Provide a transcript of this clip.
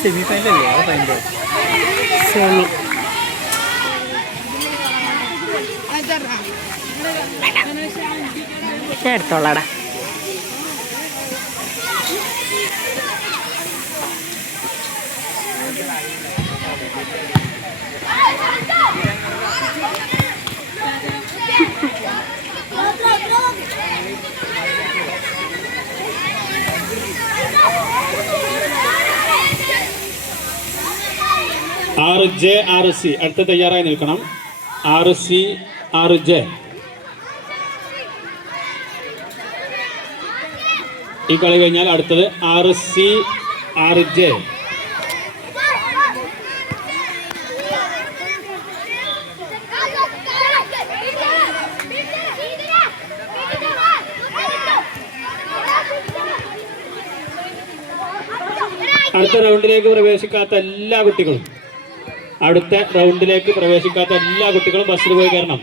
Semi ഫൈനലല്ലേ ആ final semi ഞാൻ എടുത്തോളാടാ. RJ RC അടുത്ത തയ്യാറായി നിൽക്കണം. RC RJ ഈ കളി കഴിഞ്ഞാൽ അടുത്തത് RC RJ. അടുത്ത റൗണ്ടിലേക്ക് പ്രവേശിക്കാത്ത എല്ലാ കുട്ടികളും ബസ്സിൽ പോയി കയറണം.